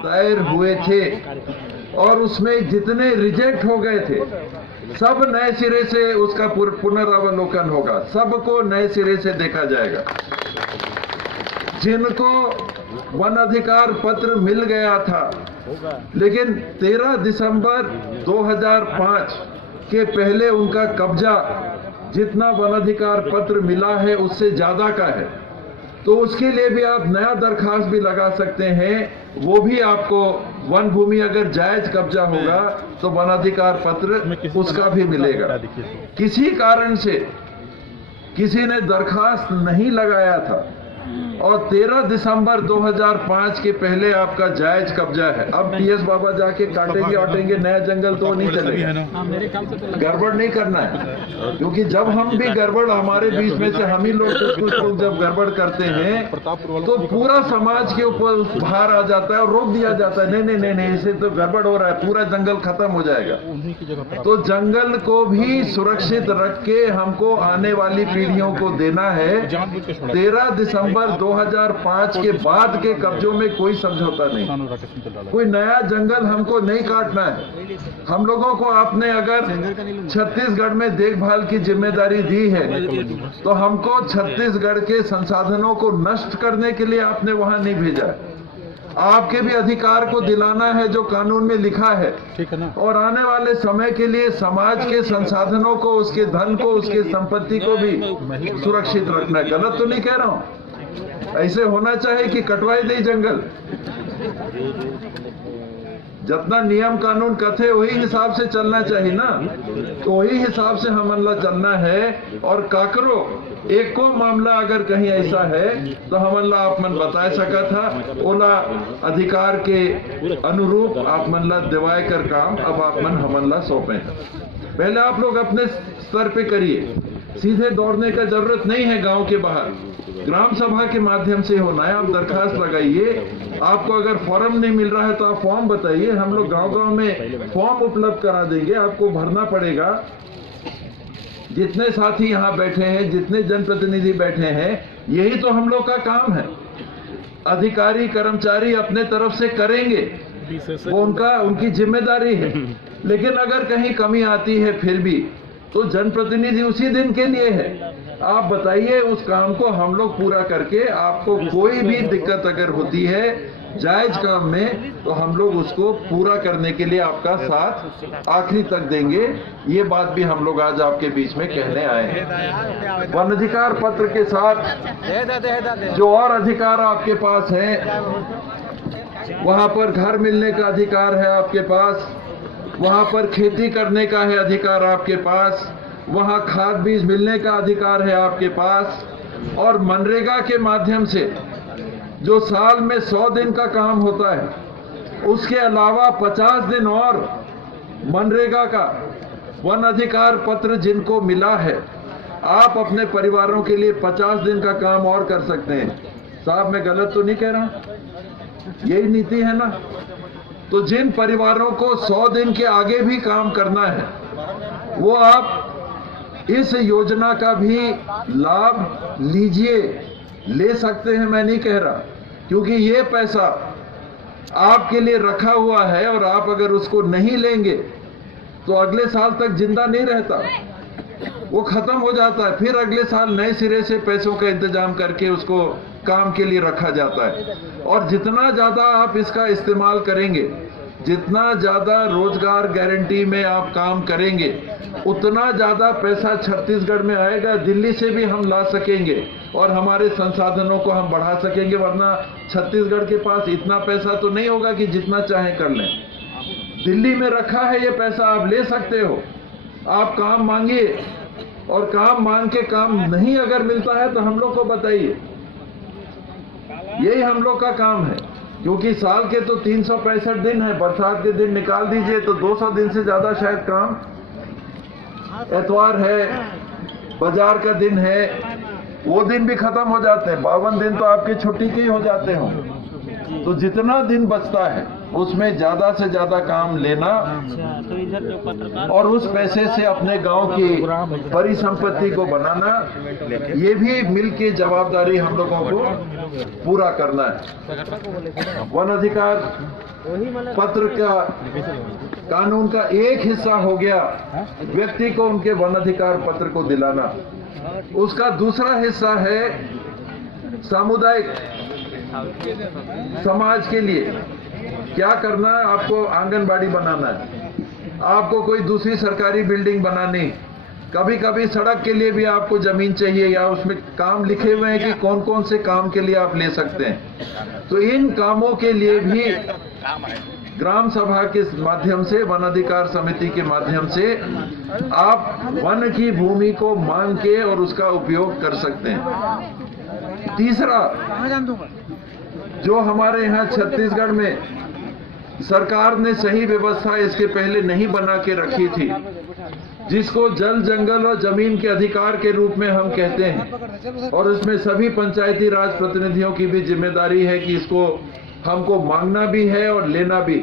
दायर हुए थे और उसमें जितने रिजेक्ट हो गए थे सब नए सिरे से उसका पुनरावलोकन होगा, सबको नए सिरे से देखा जाएगा। जिनको वन अधिकार पत्र मिल गया था लेकिन 13 दिसंबर 2005 के पहले उनका कब्जा जितना वन अधिकार पत्र मिला है उससे ज्यादा का है, तो उसके लिए भी आप नया दरखास्त भी लगा सकते हैं। वो भी आपको वन भूमि अगर जायज कब्जा होगा तो वनाधिकार पत्र उसका भी मिलेगा। किसी कारण से किसी ने दरखास्त नहीं लगाया था और 13 दिसंबर 2005 के पहले आपका जायज कब्जा है, अब PS बाबा जाके काटेंगे ऑटेंगे नया जंगल तो नहीं चलेगा। गड़बड़ नहीं करना है, क्योंकि जब हम भी गड़बड़ हमारे बीच में से हम ही लोग कुछ लोग जब गड़बड़ करते हैं तो पूरा समाज के ऊपर भार आ जाता है और रोक दिया जाता है, नहीं इसे तो गड़बड़ हो रहा है, पूरा जंगल खत्म हो जाएगा। तो जंगल को भी सुरक्षित रख के हमको आने वाली पीढ़ियों को देना है। 13 दिसंबर 2005 के बाद के कब्जों में कोई समझौता नहीं, कोई नया जंगल हमको नहीं काटना है। हम लोगों को आपने अगर छत्तीसगढ़ में देखभाल की जिम्मेदारी दी है तो हमको छत्तीसगढ़ के संसाधनों को नष्ट करने के लिए आपने वहां नहीं भेजा है। आपके भी अधिकार को दिलाना है जो कानून में लिखा है, और आने वाले समय के लिए समाज के संसाधनों को, उसके धन को, उसके संपत्ति को भी सुरक्षित रखना है। गलत तो नहीं कह रहा हूं, ऐसे होना चाहिए कि कटवाई दे जंगल, जितना नियम कानून कथे वही हिसाब से चलना चाहिए ना, तो वही हिसाब से हमला चलना है। और काकरो एक को मामला अगर कहीं ऐसा है तो हमला आप मन बता सका था, ओला अधिकार के अनुरूप आप मनला दिवाय कर काम अब आप मन हमला सौंपे। पहले आप लोग अपने स्तर पे करिए, सीधे दौड़ने का जरूरत नहीं है। गांव के बाहर ग्राम सभा के माध्यम से होना है, आप दरखास्त लगाइए। आपको अगर फॉर्म नहीं मिल रहा है तो आप फॉर्म बताइए, हम लोग गांव-गांव में फॉर्म उपलब्ध करा देंगे, आपको भरना पड़ेगा। जितने साथी यहाँ बैठे हैं, जितने जनप्रतिनिधि बैठे हैं, यही तो हम लोग का काम है। अधिकारी कर्मचारी अपने तरफ से करेंगे, वो उनकी जिम्मेदारी है। लेकिन अगर कहीं कमी आती है फिर भी तो जनप्रतिनिधि उसी दिन के लिए है। आप बताइए, उस काम को हम लोग पूरा करके, आपको कोई भी दिक्कत अगर होती है जायज काम में तो हम लोग उसको पूरा करने के लिए आपका साथ आखिरी तक देंगे। ये बात भी हम लोग आज आपके बीच में कहने आए हैं। वन अधिकार पत्र के साथ जो और अधिकार आपके पास हैं, वहां पर घर मिलने का अधिकार है आपके पास, वहां पर खेती करने का है अधिकार आपके पास, वहां खाद बीज मिलने का अधिकार है आपके पास, और मनरेगा के माध्यम से जो साल में 100 दिन का काम होता है उसके अलावा 50 दिन और मनरेगा का वन अधिकार पत्र जिनको मिला है, आप अपने परिवारों के लिए 50 दिन का काम और कर सकते हैं। साहब मैं गलत तो नहीं कह रहा, यही नीति है ना? तो जिन परिवारों को 100 दिन के आगे भी काम करना है वो आप इस योजना का भी लाभ लीजिए, ले सकते हैं, मैं नहीं कह रहा, क्योंकि ये पैसा आपके लिए रखा हुआ है और आप अगर उसको नहीं लेंगे तो अगले साल तक जिंदा नहीं रहता, वो खत्म हो जाता है। फिर अगले साल नए सिरे से पैसों का इंतजाम करके उसको काम के लिए रखा जाता है। और जितना ज्यादा आप इसका इस्तेमाल करेंगे, जितना ज्यादा रोजगार गारंटी में आप काम करेंगे, उतना ज्यादा पैसा छत्तीसगढ़ में आएगा। दिल्ली से भी हम ला सकेंगे और हमारे संसाधनों को हम बढ़ा सकेंगे, वरना छत्तीसगढ़ के पास इतना पैसा तो नहीं होगा कि जितना चाहे कर लें। दिल्ली में रखा है ये पैसा, आप ले सकते हो, आप काम मांगिए, और काम मांग के काम नहीं अगर मिलता है तो हम लोग को बताइए। यही हम लोग का काम है, क्योंकि साल के तो 365 दिन है, बरसात के दिन निकाल दीजिए तो 200 दिन से ज्यादा शायद काम, एतवार है, बाजार का दिन है, वो दिन भी खत्म हो जाते हैं। 52 दिन तो आपके छुट्टी के ही हो जाते हो। तो जितना दिन बचता है उसमें ज्यादा से ज्यादा काम लेना और उस पैसे से अपने गांव की परिसंपत्ति को बनाना, ये भी मिलके जवाबदारी हम लोगों को पूरा करना है। वन अधिकार पत्र का कानून का एक हिस्सा हो गया व्यक्ति को उनके वन अधिकार पत्र को दिलाना। उसका दूसरा हिस्सा है सामुदायिक समाज के लिए क्या करना है। आपको आंगनबाड़ी बनाना है, आपको कोई दूसरी सरकारी बिल्डिंग बनानी, कभी कभी सड़क के लिए भी आपको जमीन चाहिए या उसमें काम लिखे हुए हैं कि कौन कौन से काम के लिए आप ले सकते हैं। तो इन कामों के लिए भी ग्राम सभा के माध्यम से, वन अधिकार समिति के माध्यम से आप वन की भूमि को मांग के और उसका उपयोग कर सकते हैं। तीसरा, जो हमारे यहाँ छत्तीसगढ़ में सरकार ने सही व्यवस्था इसके पहले नहीं बना के रखी थी, जिसको जल, जंगल और जमीन के अधिकार के रूप में हम कहते हैं, और इसमें सभी पंचायती राज प्रतिनिधियों की भी जिम्मेदारी है कि इसको हमको मांगना भी है और लेना भी,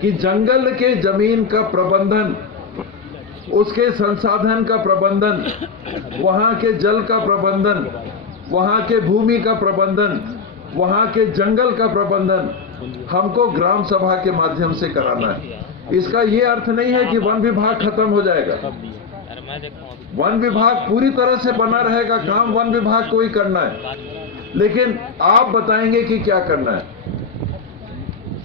कि जंगल के जमीन का प्रबंधन, उसके संसाधन का प्रबंधन, वहां के जल का प्रबंधन, वहां के भूमि का प्रबंधन, वहां के जंगल का प्रबंधन हमको ग्राम सभा के माध्यम से कराना है। इसका ये अर्थ नहीं है कि वन विभाग खत्म हो जाएगा। वन विभाग पूरी तरह से बना रहेगा, काम वन विभाग को ही करना है, लेकिन आप बताएंगे कि क्या करना है।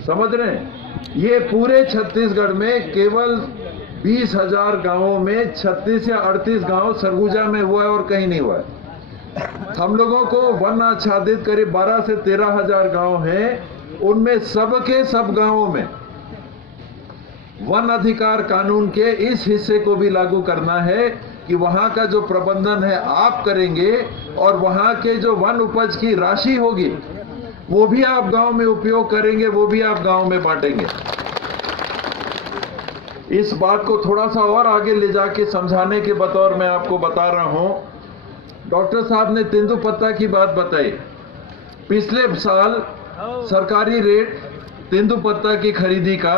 समझ रहे हैं? ये पूरे छत्तीसगढ़ में केवल 20,000 गांवों में 36 या 38 गांव सरगुजा में हुआ है और कहीं नहीं हुआ है। हम लोगों को वन आच्छादित करीब 12 से 13,000 गांव हैं, उनमें सबके सब गांवों में वन अधिकार कानून के इस हिस्से को भी लागू करना है कि वहां का जो प्रबंधन है आप करेंगे और वहां के जो वन उपज की राशि होगी वो भी आप गांव में उपयोग करेंगे, वो भी आप गांव में बांटेंगे। इस बात को थोड़ा सा और आगे ले जाके समझाने के बतौर मैं आपको बता रहा हूं। डॉक्टर साहब ने तेंदुपत्ता की बात बताई। पिछले साल सरकारी रेट तेंदुपत्ता की खरीदी का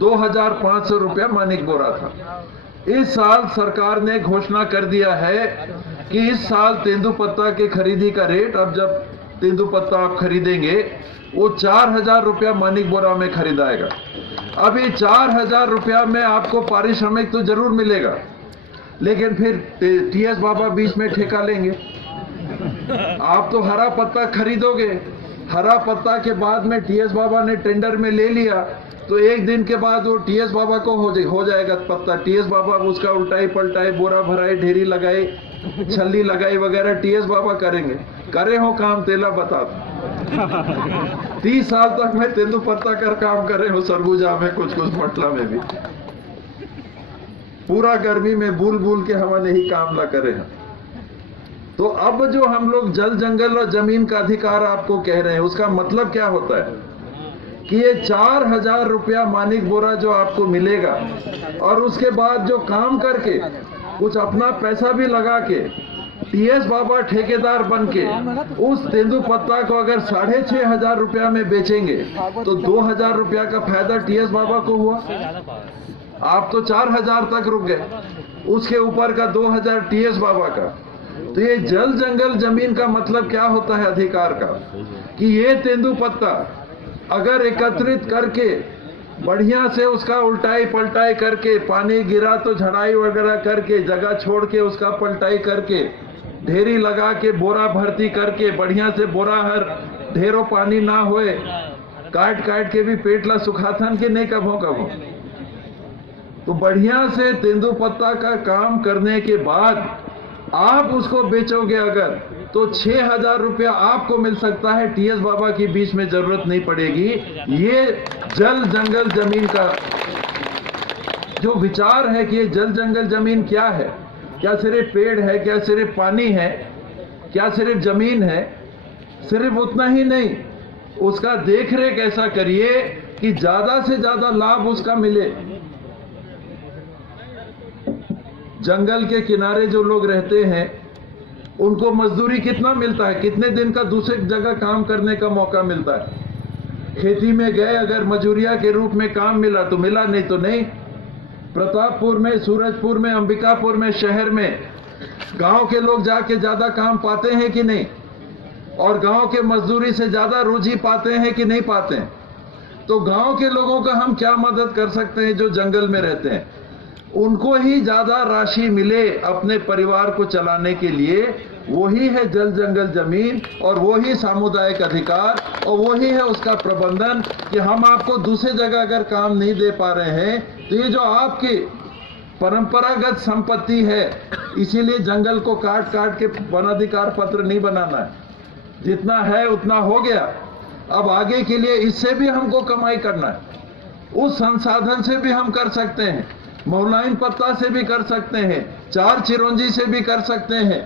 2,500 रुपया मानिक बोरा था। इस साल सरकार ने घोषणा कर दिया है कि इस साल तेंदुपत्ता के खरीदी का रेट, अब जब तेंदुपत्ता आप खरीदेंगे वो 4,000 रुपया मानिक बोरा में खरीदाएगा। अभी 4,000 रुपया में आपको पारिश्रमिक तो जरूर मिलेगा, लेकिन फिर टीएस बाबा बीच में ठेका लेंगे। आप तो हरा पत्ता खरीदोगे, हरा पत्ता के बाद में टीएस बाबा ने टेंडर में ले लिया तो एक दिन के बाद वो टीएस बाबा को हो जाएगा पत्ता। टीएस बाबा उसका उल्टाई पलटाई, बोरा भराई, ढेरी लगाई, छल्ली लगाई वगैरह टीएस बाबा करेंगे। करे हो काम तेला बता 30 साल तक मैं तेंदुपत्ता कर काम करे हूँ सरगुजा में, कुछ मटला में भी। पूरा गर्मी में बूल बूल के हमने ही काम ला करे हैं। तो अब जो हम लोग जल, जंगल और जमीन का अधिकार आपको कह रहे हैं, उसका मतलब क्या होता है कि ये 4,000 रुपया मानिक बोरा जो आपको मिलेगा और उसके बाद जो काम करके कुछ अपना पैसा भी लगा के टीएस बाबा ठेकेदार बन के उस तेंदुपत्ता को अगर 6,500 रुपया में बेचेंगे तो 2,000 रुपया का फायदा टीएस बाबा को हुआ। आप तो 4,000 तक रुक गए, उसके ऊपर का 2,000 टीएस बाबा का। तो ये जल, जंगल, जमीन का मतलब क्या होता है अधिकार का, कि ये तेंदुपत्ता अगर एकत्रित करके बढ़िया से उसका उल्टाई पलटाई करके, पानी गिरा तो झड़ाई वगैरह करके, जगह छोड़ के उसका पलटाई करके, ढेरी लगा के बोरा भर्ती करके, बढ़िया से बोरा हर ढेरों पानी ना होए, काट काट के भी पेटला सुखाथन के नहीं कभो कभो। तो बढ़िया से तेंदुपत्ता का काम करने के बाद आप उसको बेचोगे अगर, तो 6,000 रुपया आपको मिल सकता है, टीएस बाबा की बीच में जरूरत नहीं पड़ेगी। ये जल, जंगल, जमीन का जो विचार है कि ये जल, जंगल, जमीन क्या है, क्या सिर्फ पेड़ है, क्या सिर्फ पानी है, क्या सिर्फ जमीन है, सिर्फ उतना ही नहीं, उसका देखरेख ऐसा करिए कि ज्यादा से ज्यादा लाभ उसका मिले। जंगल के किनारे जो लोग रहते हैं उनको मजदूरी कितना मिलता है, कितने दिन का दूसरी जगह काम करने का मौका मिलता है। खेती में गए, अगर मजूरिया के रूप में काम मिला तो मिला, नहीं तो नहीं। प्रतापपुर में, सूरजपुर में, अंबिकापुर में, शहर में गांव के लोग जाके ज्यादा काम पाते हैं कि नहीं, और गांव के मजदूरी से ज्यादा रोजी पाते हैं कि नहीं पाते हैं। तो गांव के लोगों का हम क्या मदद कर सकते हैं जो जंगल में रहते हैं? उनको ही ज्यादा राशि मिले अपने परिवार को चलाने के लिए, वही है जल जंगल जमीन, और वही सामुदायिक अधिकार, और वही है उसका प्रबंधन। कि हम आपको दूसरी जगह अगर काम नहीं दे पा रहे हैं तो ये जो आपकी परंपरागत संपत्ति है, इसीलिए जंगल को काट काट के वनाधिकार पत्र नहीं बनाना है। जितना है उतना हो गया, अब आगे के लिए इससे भी हमको कमाई करना है। उस संसाधन से भी हम कर सकते हैं, मौलाइन पत्ता से भी कर सकते हैं, चार चिरौंजी से भी कर सकते हैं,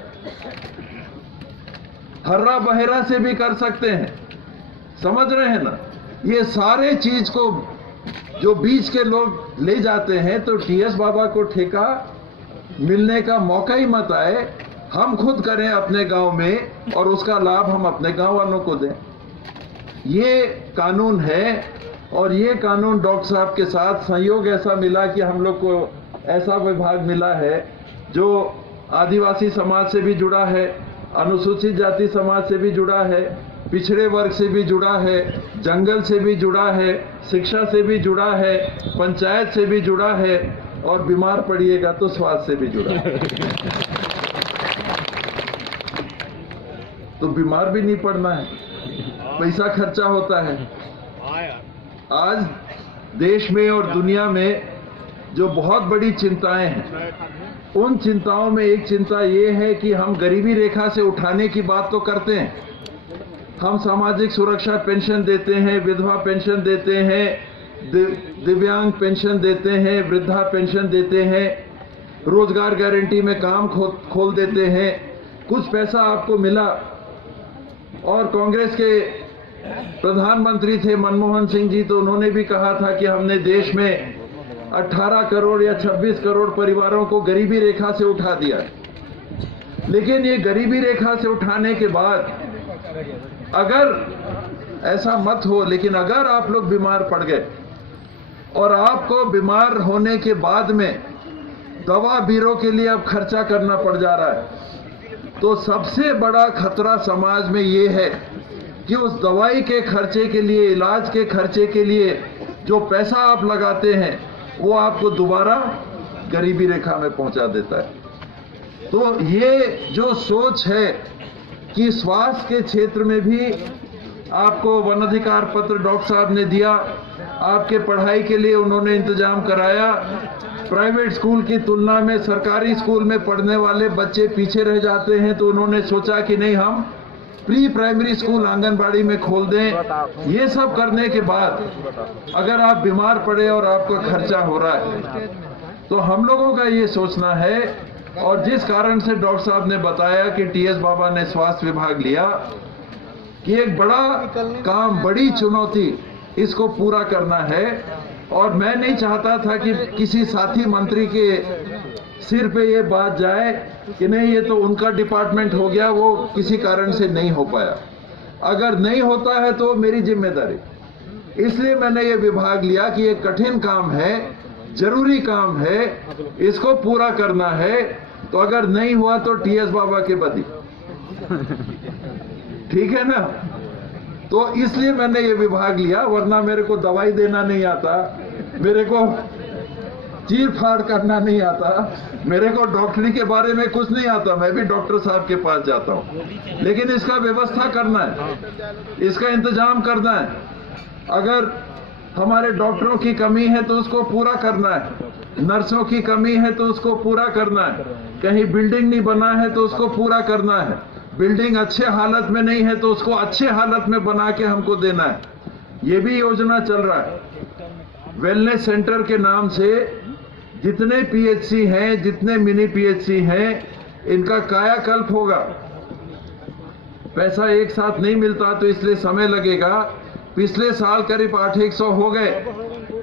हर्रा बहेरा से भी कर सकते हैं। समझ रहे हैं ना? ये सारे चीज को जो बीच के लोग ले जाते हैं, तो टीएस बाबा को ठेका मिलने का मौका ही मत आए। हम खुद करें अपने गांव में, और उसका लाभ हम अपने गांव वालों को दें। ये कानून है, और ये कानून डॉक्टर साहब के साथ संयोग ऐसा मिला कि हम लोग को ऐसा विभाग मिला है जो आदिवासी समाज से भी जुड़ा है, अनुसूचित जाति समाज से भी जुड़ा है, पिछड़े वर्ग से भी जुड़ा है, जंगल से भी जुड़ा है, शिक्षा से भी जुड़ा है, पंचायत से भी जुड़ा है, और बीमार पड़िएगा तो स्वास्थ्य से भी जुड़ा है। तो बीमार भी नहीं पड़ना है, पैसा खर्चा होता है। आज देश में और दुनिया में जो बहुत बड़ी चिंताएं हैं, उन चिंताओं में एक चिंता ये है कि हम गरीबी रेखा से उठाने की बात तो करते हैं, हम सामाजिक सुरक्षा पेंशन देते हैं, विधवा पेंशन देते हैं, दिव्यांग पेंशन देते हैं, वृद्धा पेंशन देते हैं, रोजगार गारंटी में काम खोल देते हैं, कुछ पैसा आपको मिला। और कांग्रेस के प्रधानमंत्री थे मनमोहन सिंह जी, तो उन्होंने भी कहा था कि हमने देश में 18 करोड़ या 26 करोड़ परिवारों को गरीबी रेखा से उठा दिया। लेकिन ये गरीबी रेखा से उठाने के बाद, अगर ऐसा मत हो, लेकिन अगर आप लोग बीमार पड़ गए और आपको बीमार होने के बाद में दवा बीरों के लिए अब खर्चा करना पड़ जा रहा है, तो सबसे बड़ा खतरा समाज में ये है कि उस दवाई के खर्चे के लिए, इलाज के खर्चे के लिए जो पैसा आप लगाते हैं, वो आपको दोबारा गरीबी रेखा में पहुंचा देता है। तो ये जो सोच है कि स्वास्थ्य के क्षेत्र में भी आपको वनाधिकार पत्र डॉक्टर साहब ने दिया, आपके पढ़ाई के लिए उन्होंने इंतजाम कराया। प्राइवेट स्कूल की तुलना में सरकारी स्कूल में पढ़ने वाले बच्चे पीछे रह जाते हैं, तो उन्होंने सोचा कि नहीं, हम प्री प्राइमरी स्कूल आंगनबाड़ी में खोल दें। ये सब करने के बाद अगर आप बीमार पड़े और आपका खर्चा हो रहा है, तो हम लोगों का ये सोचना है, और जिस कारण से डॉक्टर साहब ने बताया कि टीएस बाबा ने स्वास्थ्य विभाग लिया, कि एक बड़ा काम, बड़ी चुनौती इसको पूरा करना है। और मैं नहीं चाहता था कि किसी साथी मंत्री के सिर पे ये बात जाए कि नहीं, ये तो उनका डिपार्टमेंट हो गया, वो किसी कारण से नहीं हो पाया। अगर नहीं होता है तो मेरी जिम्मेदारी। इसलिए मैंने ये विभाग लिया कि ये कठिन काम है, जरूरी काम है, इसको पूरा करना है। तो अगर नहीं हुआ तो टीएस बाबा के बदी। ठीक है ना? तो इसलिए मैंने ये विभाग लिया, वरना मेरे को दवाई देना नहीं आता, मेरे को चीर फाड़ करना नहीं आता, मेरे को डॉक्टरी के बारे में कुछ नहीं आता। मैं भी डॉक्टर साहब के पास जाता हूँ, लेकिन इसका व्यवस्था करना है, इसका इंतजाम करना है। अगर हमारे डॉक्टरों की कमी है तो उसको पूरा करना है, नर्सों की कमी है तो उसको पूरा करना है, कहीं बिल्डिंग नहीं बना है तो उसको पूरा करना है, बिल्डिंग अच्छे हालत में नहीं है तो उसको अच्छे हालत में बना के हमको देना है। ये भी योजना चल रहा है। वेलनेस सेंटर के नाम से जितने पीएचसी हैं, जितने मिनी पीएचसी हैं, इनका कायाकल्प होगा। पैसा एक साथ नहीं मिलता, तो इसलिए समय लगेगा। पिछले साल करीब 800 हो गए,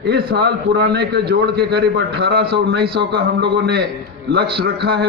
इस साल पुराने के जोड़ के करीब 1800-1900 का हम लोगों ने लक्ष्य रखा है।